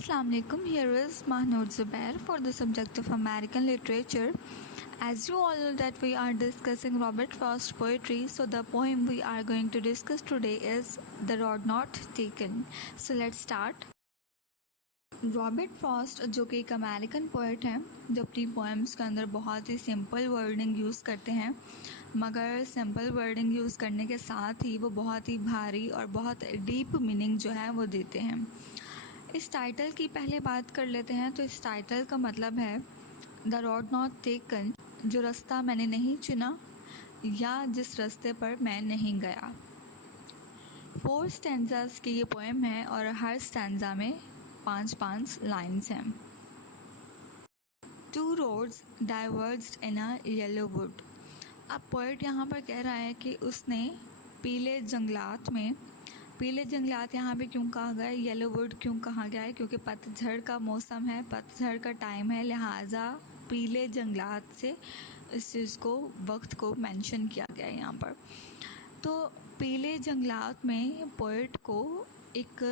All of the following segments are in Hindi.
Assalamu alaikum. Here is Mahnoud Zubair for the subject of American literature. As you all know that we are discussing Robert Frost poetry, so the poem we are going to discuss today is The Road Not Taken. So let's start. Robert Frost जो कि एक अमेरिकन पोइट हैं जो अपनी पोएम्स के अंदर बहुत ही सिंपल वर्डिंग यूज़ करते हैं, मगर सिंपल वर्डिंग यूज़ करने के साथ ही वो बहुत ही भारी और बहुत डीप मीनिंग जो है वो देते हैं। इस टाइटल की पहले बात कर लेते हैं। तो इस टाइटल का मतलब है द रोड नॉट टेकन, जो रास्ता मैंने नहीं चुना या जिस रास्ते पर मैं नहीं गया। 4 स्टैंजास की ये पोएम है और हर स्टैंजा में 5 लाइन्स हैं। 2 roads diverged in a yellow wood। अब पोइट यहाँ पर कह रहा है कि उसने पीले जंगलात यहाँ पे क्यों कहा गया, येलो वुड क्यों कहा गया है, क्योंकि पतझड़ का मौसम है, पतझड़ का टाइम है, लिहाजा पीले जंगलात से इस चीज़ को, वक्त को मेंशन किया गया है यहाँ पर। तो पीले जंगलात में पोइट को एक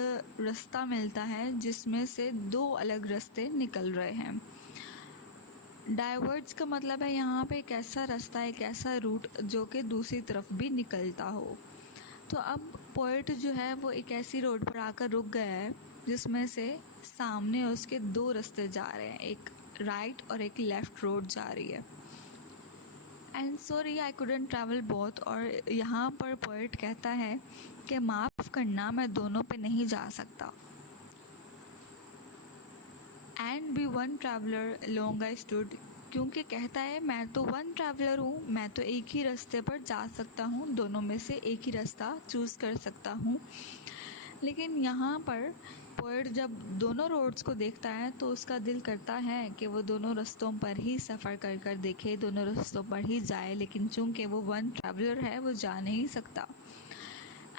रास्ता मिलता है जिसमें से 2 अलग रास्ते निकल रहे हैं। डाइवर्ज का मतलब है यहाँ पे एक ऐसा रास्ता, एक ऐसा रूट जो कि दूसरी तरफ भी निकलता हो। तो अब पोइट जो है वो एक ऐसी रोड पर आकर रुक गया है जिसमें से सामने उसके 2 रास्ते जा रहे हैं, एक राइट और एक लेफ़्ट रोड जा रही है। And sorry I couldn't travel both. और यहाँ पर पोइट कहता है कि माफ़ करना, मैं दोनों पे नहीं जा सकता। And be one traveller long I stood, क्योंकि कहता है मैं तो वन ट्रैवलर हूँ, मैं तो एक ही रास्ते पर जा सकता हूँ, दोनों में से एक ही रास्ता चूज़ कर सकता हूँ। लेकिन यहाँ पर पोइट जब दोनों रोड्स को देखता है तो उसका दिल करता है कि वो दोनों रास्तों पर ही सफ़र कर देखे, दोनों रास्तों पर ही जाए, लेकिन चूँकि वो वन ट्रैवलर है वो जा नहीं सकता।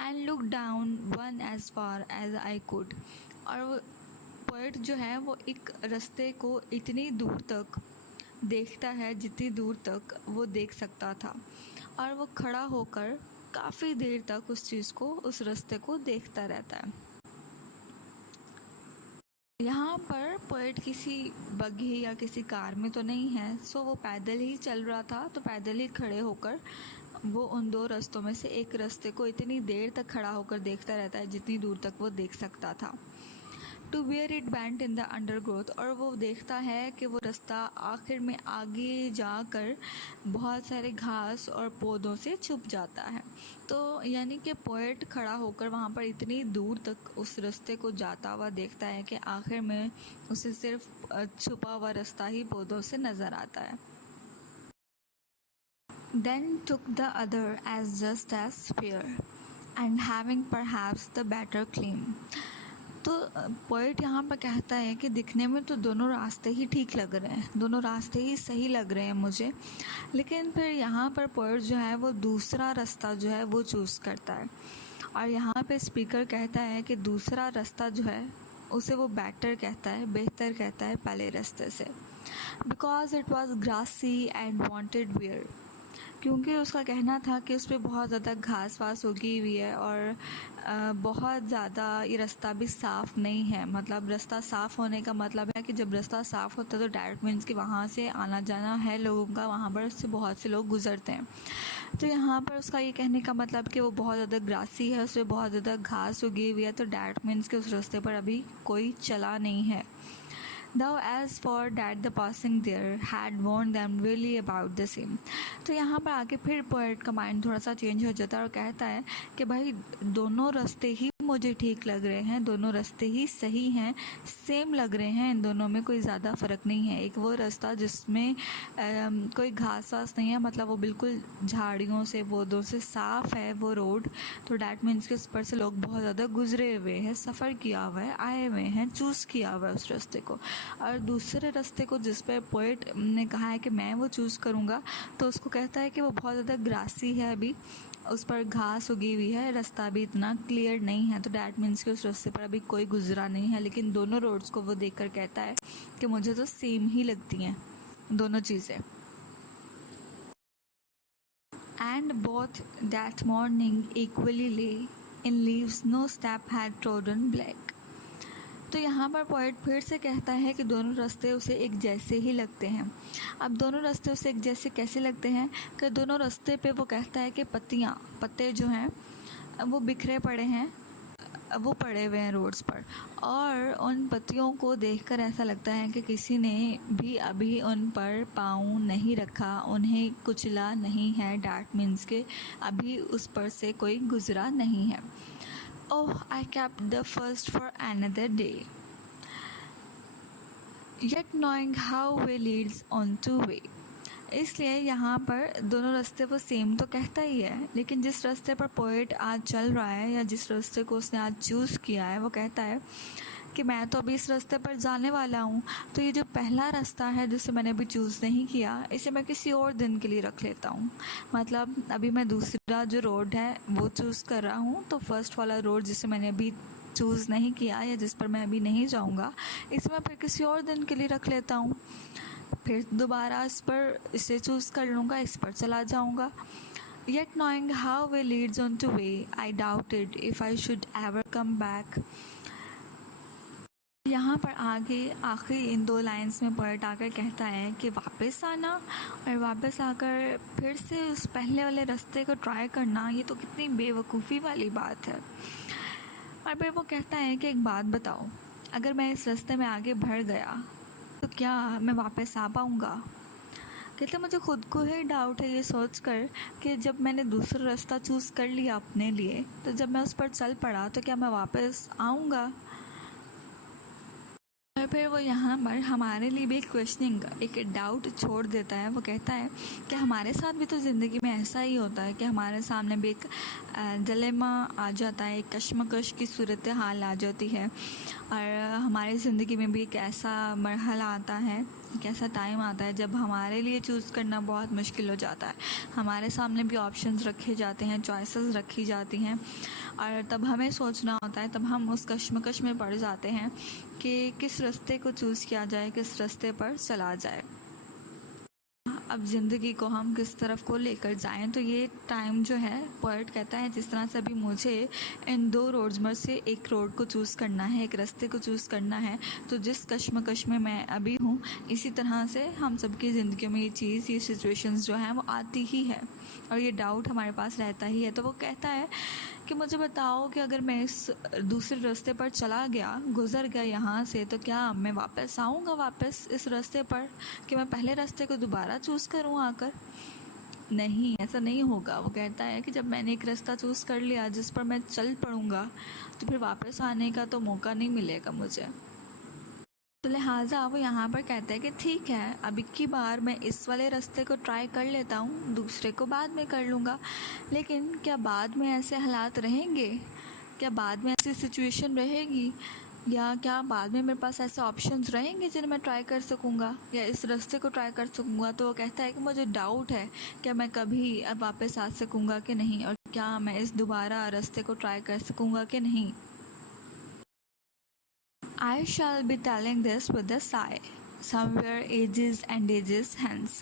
And look down one as far as I could. और पोइट जो है वो एक रास्ते को इतनी दूर तक देखता है जितनी दूर तक वो देख सकता था, और वो खड़ा होकर काफ़ी देर तक उस चीज़ को, उस रास्ते को देखता रहता है। यहाँ पर पोइट किसी बग्घी या किसी कार में तो नहीं है, सो वो पैदल ही चल रहा था। तो पैदल ही खड़े होकर वो उन 2 रास्तों में से एक रास्ते को इतनी देर तक खड़ा होकर देखता रहता है जितनी दूर तक वो देख सकता था। To where it bent in the undergrowth, और वो देखता है कि वो रास्ता आखिर में आगे जाकर बहुत सारे घास और पौधों से छुप जाता है। तो यानी कि पोइट खड़ा होकर वहाँ पर इतनी दूर तक उस रास्ते को जाता हुआ देखता है कि आखिर में उसे सिर्फ छुपा हुआ रास्ता ही पौधों से नज़र आता है। Then took the other as just as fair and having perhaps the better claim। तो पोइट यहाँ पर कहता है कि दिखने में तो दोनों रास्ते ही ठीक लग रहे हैं, दोनों रास्ते ही सही लग रहे हैं मुझे, लेकिन फिर यहाँ पर पोइट जो है वो दूसरा रास्ता जो है वो चूज़ करता है। और यहाँ पे स्पीकर कहता है कि दूसरा रास्ता जो है उसे वो बेटर कहता है, बेहतर कहता है पहले रास्ते से। Because it was grassy and wanted wear, क्योंकि उसका कहना था कि उस पर बहुत ज़्यादा घास वास उगी हुई है और बहुत ज़्यादा ये रास्ता भी साफ़ नहीं है। मतलब रास्ता साफ़ होने का मतलब है कि जब रास्ता साफ़ होता है तो डायरेक्ट मीन्स कि वहाँ से आना जाना है लोगों का, वहाँ पर उससे बहुत से लोग गुज़रते हैं। तो यहाँ पर उसका ये कहने का मतलब कि वो बहुत ज़्यादा ग्रासी है, उस पर बहुत ज़्यादा घास उगी हुई है, तो डायरेक्ट मीन्स कि उस रास्ते पर अभी कोई चला नहीं है। Though as for that the passing there had warned them really about the same। तो यहाँ पर आके फिर पोइट का माइंड थोड़ा सा चेंज हो जाता है और कहता है कि भाई दोनों रास्ते ही मुझे ठीक लग रहे हैं, दोनों रास्ते ही सही हैं, सेम लग रहे हैं, इन दोनों में कोई ज़्यादा फ़र्क नहीं है। एक वो रास्ता जिसमें कोई घास वास नहीं है, मतलब वो बिल्कुल झाड़ियों से, पौधों से साफ़ है वो रोड, तो डैट मीन्स कि उस पर से लोग बहुत ज़्यादा गुजरे हुए हैं, सफ़र किया हुआ है, आए हुए हैं, चूज़ किया हुआ है उस रास्ते को। और दूसरे रास्ते को जिस पे पोइट ने कहा है कि मैं वो चूज़ करूँगा, तो उसको कहता है कि वो बहुत ज़्यादा ग्रासी है, अभी उस पर घास उगी हुई है, रास्ता भी इतना क्लियर नहीं है, तो डैट मीन्स कि उस रास्ते पर अभी कोई गुजरा नहीं है। लेकिन दोनों रोड्स को वो देखकर कहता है कि मुझे तो सेम ही लगती हैं दोनों चीज़ें। And both that morning equally lay in leaves no step had trodden black. तो यहाँ पर पोएट फिर से कहता है कि दोनों रास्ते उसे एक जैसे ही लगते हैं। अब दोनों रास्ते उसे एक जैसे कैसे लगते हैं कि दोनों रास्ते पे वो कहता है कि पत्ते जो हैं वो बिखरे पड़े हैं, वो पड़े हुए हैं रोड्स पर, और उन पत्तियों को देखकर ऐसा लगता है कि किसी ने भी अभी उन पर पाँव नहीं रखा, उन्हें कुचला नहीं है। डैट मीन्स के अभी उस पर से कोई गुजरा नहीं है। ओह, आई kept the first for another day, yet knowing how way leads on to way। इसलिए यहाँ पर दोनों रास्ते वो सेम तो कहता ही है, लेकिन जिस रास्ते पर पोएट आज चल रहा है या जिस रास्ते को उसने आज चूज़ किया है, वो कहता है कि मैं तो अभी इस रास्ते पर जाने वाला हूँ, तो ये जो पहला रास्ता है जिसे मैंने अभी चूज़ नहीं किया, इसे मैं किसी और दिन के लिए रख लेता हूँ। मतलब अभी मैं दूसरा जो रोड है वो चूज़ कर रहा हूँ, तो फर्स्ट वाला रोड जिसे मैंने अभी चूज़ नहीं किया या जिस पर मैं अभी नहीं जाऊँगा, इसे मैं फिर किसी और दिन के लिए रख लेता हूँ। फिर दोबारा इसे चूज़ कर लूँगा, इस पर चला जाऊँगा। Yet knowing how way leads on to way, I doubted if I should ever come back। यहाँ पर आगे आखिरी इन 2 लाइंस में पोएट आकर कहता है कि वापस आना और वापस आकर फिर से उस पहले वाले रास्ते को ट्राई करना, ये तो कितनी बेवकूफ़ी वाली बात है। और फिर वो कहता है कि एक बात बताओ, अगर मैं इस रास्ते में आगे बढ़ गया तो क्या मैं वापस आ पाऊँगा? कहते मुझे खुद को ही डाउट है ये सोच कर कि जब मैंने दूसरा रास्ता चूज़ कर लिया अपने लिए, तो जब मैं उस पर चल पड़ा तो क्या मैं वापस आऊँगा? और फिर वो यहाँ पर हमारे लिए भी एक क्वेश्चनिंग, एक डाउट छोड़ देता है। वो कहता है कि हमारे साथ भी तो ज़िंदगी में ऐसा ही होता है कि हमारे सामने भी एक डिलेमा आ जाता है, एक कश्मकश की सूरत हाल आ जाती है, और हमारी ज़िंदगी में भी एक ऐसा मरहला आता है, एक ऐसा टाइम आता है जब हमारे लिए चूज़ करना बहुत मुश्किल हो जाता है। हमारे सामने भी ऑप्शंस रखे जाते हैं, चॉइसेस रखी जाती हैं, और तब हमें सोचना होता है, तब हम उस कश्मकश में पड़ जाते हैं कि किस रास्ते को चूज़ किया जाए, किस रास्ते पर चला जाए, अब ज़िंदगी को हम किस तरफ को लेकर जाएं। तो ये टाइम जो है, पोएट कहता है जिस तरह से अभी मुझे इन 2 रोड्स में से एक रोड को चूज़ करना है, एक रास्ते को चूज़ करना है, तो जिस कश्मकश में मैं अभी हूँ, इसी तरह से हम सबकी ज़िंदगी में ये चीज़, ये सिचुएशंस जो हैं वो आती ही है, और ये डाउट हमारे पास रहता ही है। तो वो कहता है कि मुझे बताओ कि अगर मैं इस दूसरे रास्ते पर चला गया, गुज़र गया यहाँ से, तो क्या मैं वापस आऊँगा वापस इस रास्ते पर, कि मैं पहले रास्ते को दोबारा चूज़ करूँ आकर? नहीं, ऐसा नहीं होगा। वो कहता है कि जब मैंने एक रास्ता चूज़ कर लिया जिस पर मैं चल पड़ूँगा, तो फिर वापस आने का तो मौका नहीं मिलेगा मुझे। तो लिहाजा वो यहाँ पर कहते हैं कि ठीक है, अब की बार मैं इस वाले रास्ते को ट्राई कर लेता हूँ, दूसरे को बाद में कर लूँगा। लेकिन क्या बाद में ऐसे हालात रहेंगे? क्या बाद में ऐसी सिचुएशन रहेगी? या क्या बाद में मेरे पास ऐसे ऑप्शंस रहेंगे जिन्हें मैं ट्राई कर सकूँगा या इस रास्ते को ट्राई कर सकूँगा? तो वो कहता है कि मुझे डाउट है कि मैं कभी अब वापस आ सकूँगा कि नहीं, और क्या मैं इस दोबारा रास्ते को ट्राई कर सकूँगा कि नहीं। I shall be telling this with a sigh, somewhere ages and ages hence।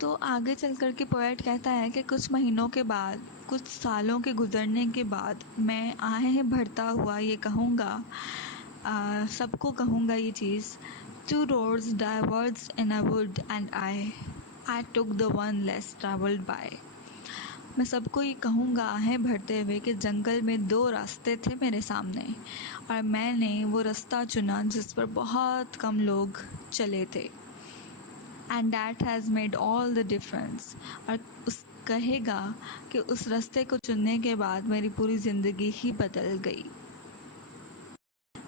तो आगे चल कर के पोएट कहता है कि कुछ महीनों के बाद, कुछ सालों के गुजरने के बाद मैं आहें भरता हुआ ये कहूँगा, सबको कहूँगा ये चीज़, 2 roads diverged in a wood and I took the one less traveled by। मैं सबको ये कहूँगा आहें भरते हुए कि जंगल में 2 रास्ते थे मेरे सामने, और मैंने वो रास्ता चुना जिस पर बहुत कम लोग चले थे। And that has made all the difference. और उस कहेगा कि उस रास्ते को चुनने के बाद मेरी पूरी ज़िंदगी ही बदल गई।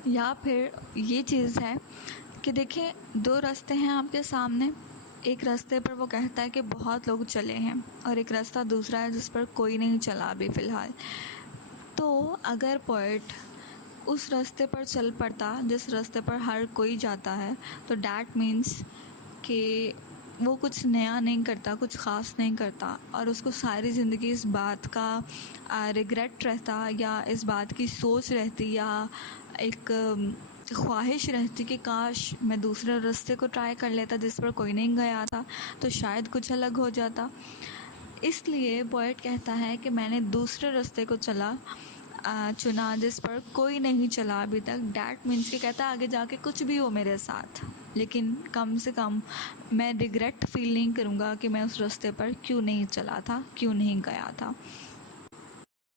या फिर ये चीज़ है कि देखिए, 2 रास्ते हैं आपके सामने, एक रास्ते पर वो कहता है कि बहुत लोग चले हैं, और एक रास्ता दूसरा है जिस पर कोई नहीं चला अभी फ़िलहाल। तो अगर पोएट उस रास्ते पर चल पड़ता जिस रास्ते पर हर कोई जाता है, तो डैट मीन्स कि वो कुछ नया नहीं करता, कुछ ख़ास नहीं करता, और उसको सारी ज़िंदगी इस बात का रिग्रेट रहता, या इस बात की सोच रहती, या एक ख्वाहिश रहती कि काश मैं दूसरे रास्ते को ट्राई कर लेता जिस पर कोई नहीं गया था, तो शायद कुछ अलग हो जाता। इसलिए पोएट कहता है कि मैंने दूसरे रास्ते को चला चुना जिस पर कोई नहीं चला अभी तक, डैट मीन्स कि कहता है आगे जाके कुछ भी हो मेरे साथ, लेकिन कम से कम मैं रिग्रेट फील नहीं करूँगा कि मैं उस रास्ते पर क्यों नहीं चला था, क्यों नहीं गया था।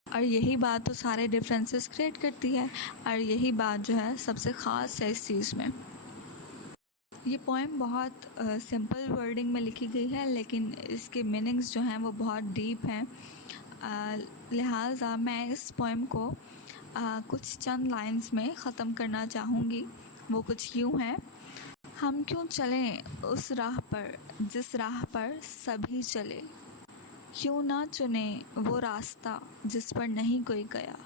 और यही बात तो सारे डिफरेंसेस क्रिएट करती है, और यही बात जो है सबसे ख़ास है इस चीज़ में। ये पोएम बहुत सिंपल वर्डिंग में लिखी गई है, लेकिन इसके मीनिंग्स जो हैं वो बहुत डीप हैं। लिहाजा मैं इस पोएम को कुछ चंद लाइंस में ख़त्म करना चाहूँगी। वो कुछ यूँ हैं: हम क्यों चलें उस राह पर जिस राह पर सभी चले, क्यों ना चुने वो रास्ता जिस पर नहीं कोई गया।